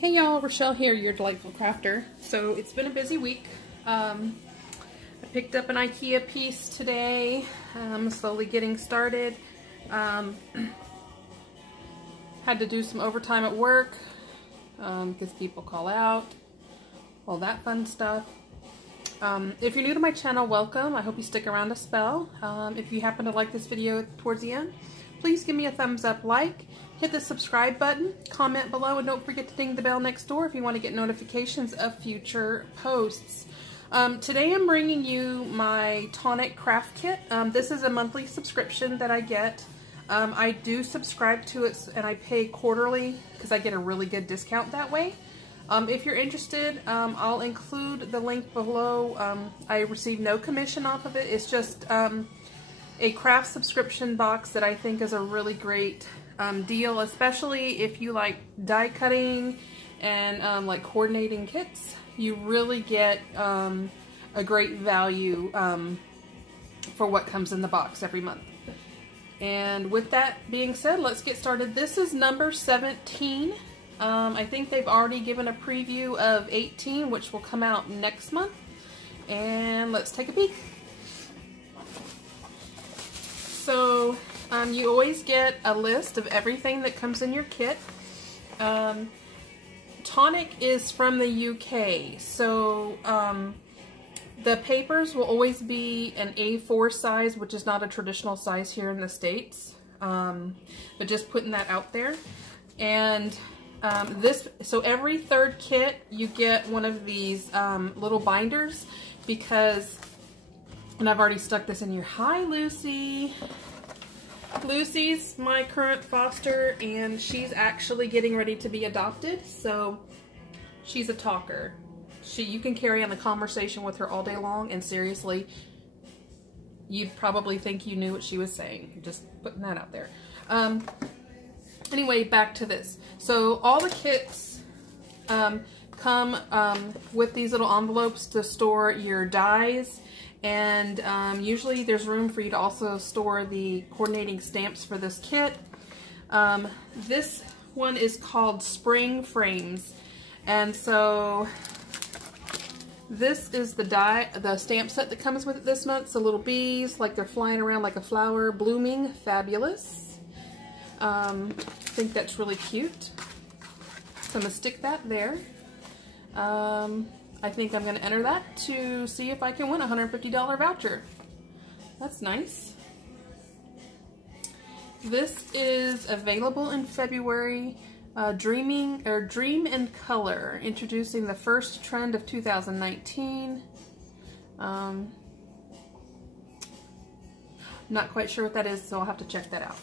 Hey y'all, Rochelle here, your delightful crafter. So it's been a busy week. I picked up an IKEA piece today. I'm slowly getting started. Had to do some overtime at work because people call out, all that fun stuff. If you're new to my channel, welcome. I hope you stick around a spell. If you happen to like this video towards the end, please give me a thumbs up, like, hit the subscribe button, comment below, and don't forget to ding the bell next door if you want to get notifications of future posts. Today I'm bringing you my Tonic Craft Kit. This is a monthly subscription that I get. I do subscribe to it and I pay quarterly because I get a really good discount that way. If you're interested, I'll include the link below. I receive no commission off of it. It's just a craft subscription box that I think is a really great deal, especially if you like die cutting and like coordinating kits. You really get a great value for what comes in the box every month. And with that being said, let's get started. This is number 17. I think they've already given a preview of 18, which will come out next month. And let's take a peek. So you always get a list of everything that comes in your kit. Tonic is from the UK, so the papers will always be an A4 size, which is not a traditional size here in the States, but just putting that out there. And so every third kit you get one of these little binders, because, and I've already stuck this in here. Hi, Lucy. Lucy's my current foster, and she's actually getting ready to be adopted, so she's a talker. You can carry on a conversation with her all day long, and seriously, you'd probably think you knew what she was saying. Just putting that out there. Anyway, back to this. So all the kits come with these little envelopes to store your dies. And usually there's room for you to also store the coordinating stamps for this kit. This one is called Spring Frames. And so this is the stamp set that comes with it this month. So little bees, like they're flying around like a flower, blooming, fabulous. I think that's really cute. So I'm gonna stick that there. I think I'm going to enter that to see if I can win a $150 voucher. That's nice. This is available in February. Dream in Color, introducing the first trend of 2019. Not quite sure what that is, so I'll have to check that out.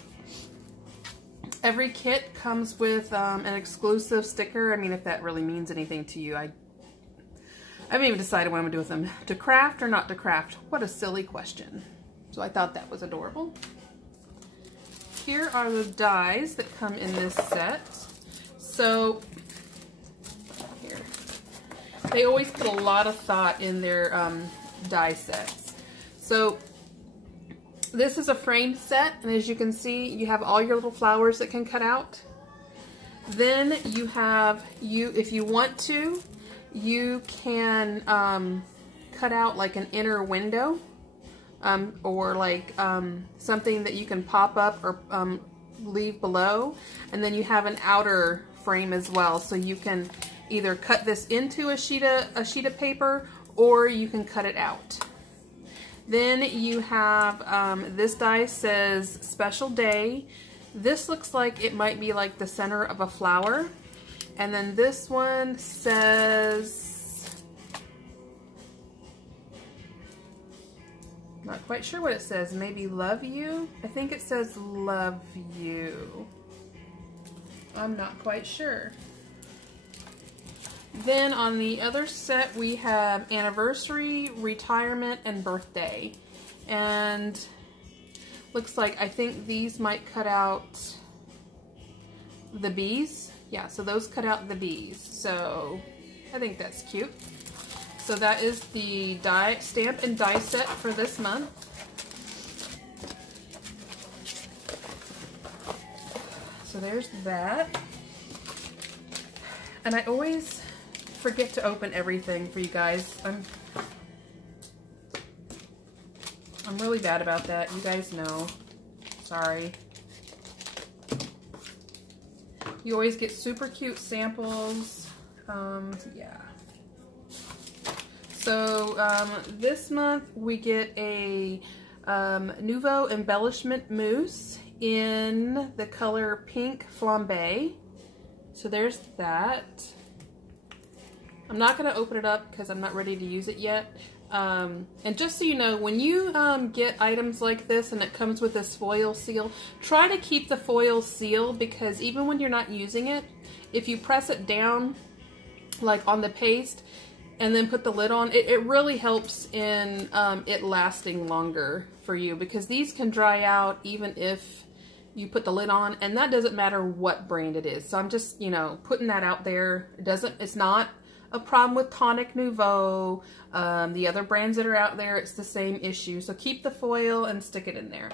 Every kit comes with an exclusive sticker. I mean, if that really means anything to you, I haven't even decided what I'm going to do with them. To craft or not to craft? What a silly question. So I thought that was adorable. Here are the dies that come in this set. So, here. They always put a lot of thought in their die sets. So, this is a framed set, and as you can see, you have all your little flowers that can cut out. Then you have, if you want to, you can cut out like an inner window or like something that you can pop up or leave below, and then you have an outer frame as well, so you can either cut this into a sheet of paper, or you can cut it out. Then you have this die says Special Day. This looks like it might be like the center of a flower. And then this one says, not quite sure what it says, maybe Love You? I think it says Love You. I'm not quite sure. Then on the other set we have Anniversary, Retirement, and Birthday. And looks like, I think these might cut out the bees. Yeah, so those cut out the bees. So I think that's cute. So that is the stamp and die set for this month. So there's that. And I always forget to open everything for you guys. I'm really bad about that. You guys know. Sorry. You always get super cute samples. Yeah. So this month we get a Nouveau Embellishment Mousse in the color Pink Flambe. So there's that. I'm not going to open it up because I'm not ready to use it yet. And just so you know, when you get items like this and it comes with this foil seal, try to keep the foil seal, because even when you're not using it, if you press it down like on the paste and then put the lid on, it really helps in it lasting longer for you, because these can dry out even if you put the lid on, and that doesn't matter what brand it is. So I'm just, you know, putting that out there. It's not a problem with Tonic Nouveau. The other brands that are out there, it's the same issue. So keep the foil and stick it in there.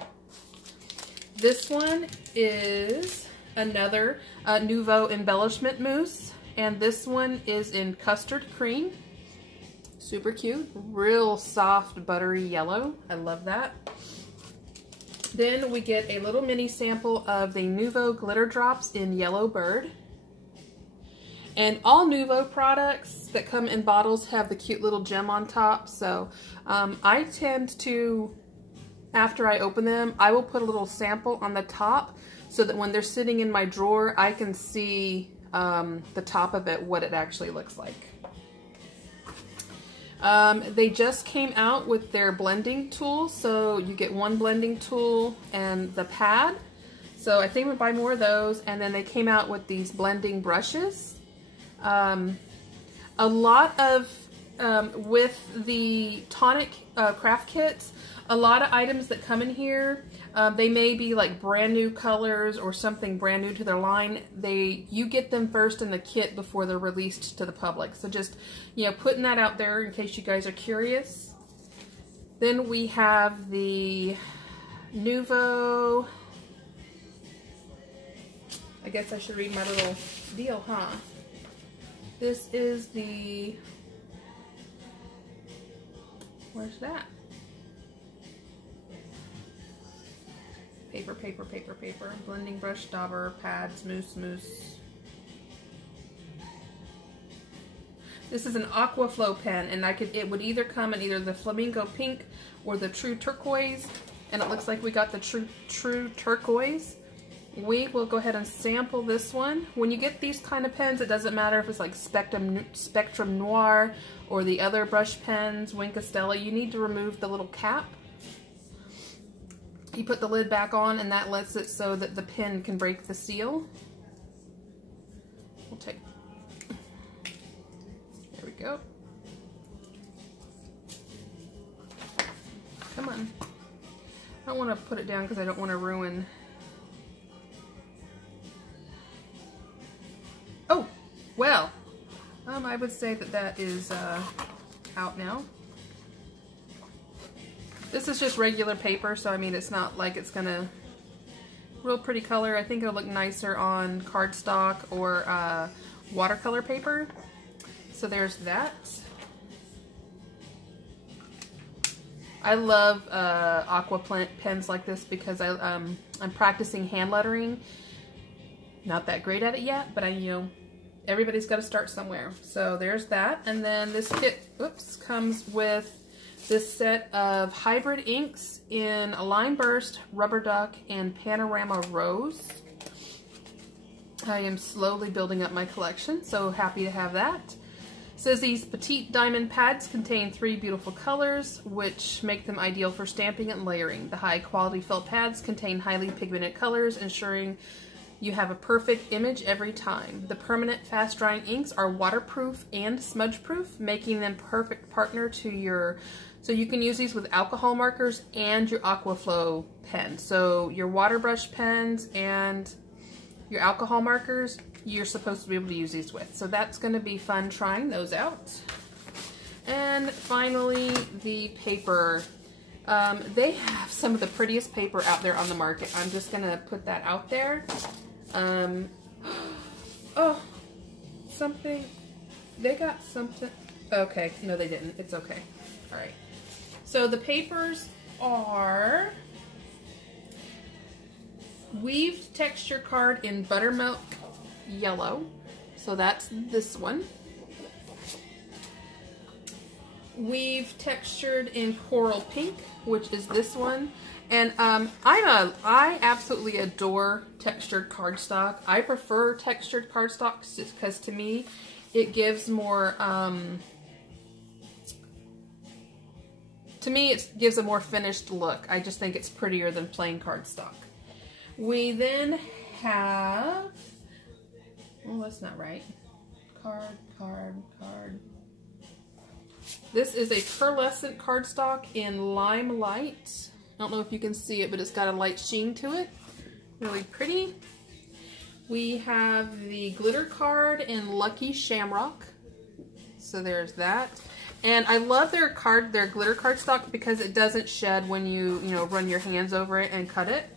This one is another Nouveau Embellishment Mousse, and this one is in Custard Cream. Super cute, real soft buttery yellow. I love that. Then we get a little mini sample of the Nouveau Glitter Drops in Yellow Bird. And all Nouveau products that come in bottles have the cute little gem on top. So I tend to, after I open them, I will put a little sample on the top so that when they're sitting in my drawer, I can see the top of it, what it actually looks like. They just came out with their blending tool, so you get one blending tool and the pad. So I think I'm gonna buy more of those. And then they came out with these blending brushes. A lot of, with the Tonic Craft Kits, a lot of items that come in here, they may be like brand new colors or something brand new to their line. You get them first in the kit before they're released to the public. So just, you know, putting that out there in case you guys are curious. Then we have the Nouveau, I guess I should read my little deal, huh? This is the, where's that? Paper, paper, paper, paper. Blending brush, dauber, pads, mousse, mousse. This is an aqua flow pen, and it would either come in either the flamingo pink or the true turquoise, and it looks like we got the true turquoise. We will go ahead and sample this one. When you get these kind of pens, it doesn't matter if it's like Spectrum Noir or the other brush pens, Wink Stella, you need to remove the little cap. You put the lid back on, and that lets it so that the pen can break the seal. We'll take, there we go. Come on. I don't want to put it down because I don't want to ruin. Oh, well, I would say that that is out now. This is just regular paper, so I mean, it's not like it's gonna, real pretty color. I think it'll look nicer on cardstock or watercolor paper. So there's that. I love aqua pens like this because I'm practicing hand lettering. Not that great at it yet, but you know, everybody's got to start somewhere. So there's that. And then this kit, oops, comes with this set of hybrid inks in a Lime Burst, Rubber Duck, and Panorama Rose. I am slowly building up my collection, so happy to have that. It says these petite diamond pads contain 3 beautiful colors, which make them ideal for stamping and layering. The high quality felt pads contain highly pigmented colors, ensuring you have a perfect image every time. The permanent fast drying inks are waterproof and smudge proof, making them perfect partner to your, so you can use these with alcohol markers and your Aquaflow pen. So your water brush pens and your alcohol markers, you're supposed to be able to use these with. So that's going to be fun trying those out. And finally, the paper. They have some of the prettiest paper out there on the market. I'm just going to put that out there. Oh, something. They got something. Okay, no they didn't. It's okay. All right. So the papers are weaved texture card in buttermilk yellow. So that's this one. We've textured in coral pink, which is this one. And I absolutely adore textured cardstock. I prefer textured cardstock because to me it gives more it gives a more finished look. I just think it's prettier than plain cardstock. We then have, oh, that's not right. Card. This is a pearlescent cardstock in Limelight. I don't know if you can see it, but it's got a light sheen to it. Really pretty. We have the glitter card in Lucky Shamrock. So there's that. And I love their glitter cardstock because it doesn't shed when you run your hands over it and cut it.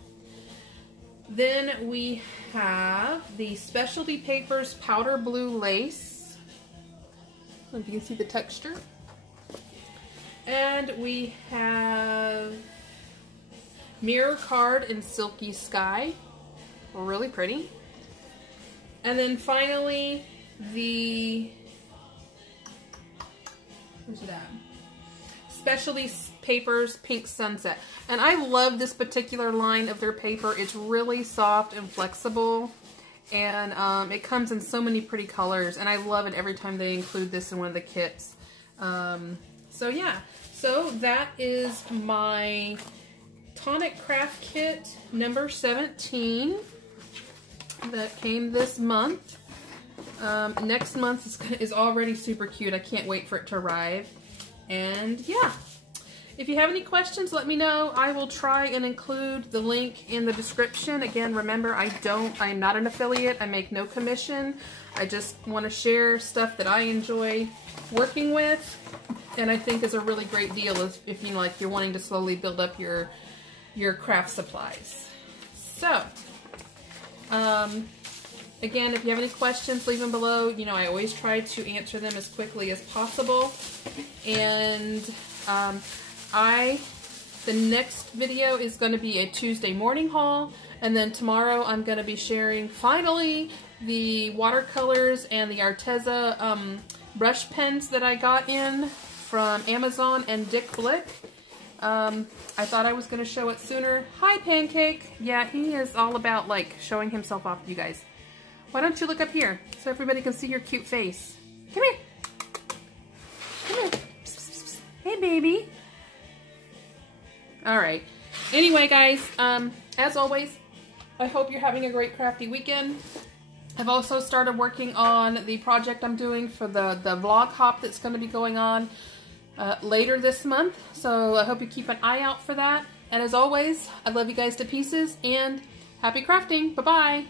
Then we have the Specialty Papers Powder Blue Lace. I don't know if you can see the texture. And we have Mirror Card in Silky Sky. Really pretty. And then finally, where's it at? Specialty Papers Pink Sunset. And I love this particular line of their paper. It's really soft and flexible. And it comes in so many pretty colors. And I love it every time they include this in one of the kits. So yeah. So that is my Tonic Craft Kit number 17 that came this month. Next month is already super cute. I can't wait for it to arrive. And yeah, if you have any questions, let me know. I will try and include the link in the description. Again, remember, I am not an affiliate. I make no commission. I just want to share stuff that I enjoy working with, and I think is a really great deal if you're wanting to slowly build up your craft supplies. So, again, if you have any questions, leave them below. I always try to answer them as quickly as possible. And the next video is going to be a Tuesday morning haul. And then tomorrow I'm going to be sharing, finally, the watercolors and the Arteza brush pens that I got in from Amazon and Dick Blick. I thought I was going to show it sooner. Hi, Pancake. Yeah, he is all about, showing himself off to you guys. Why don't you look up here so everybody can see your cute face? Come here. Come here. Hey, baby. All right. Anyway, guys, as always, I hope you're having a great crafty weekend. I've also started working on the project I'm doing for the vlog hop that's going to be going on later this month. So I hope you keep an eye out for that. And as always, I love you guys to pieces and happy crafting. Bye-bye.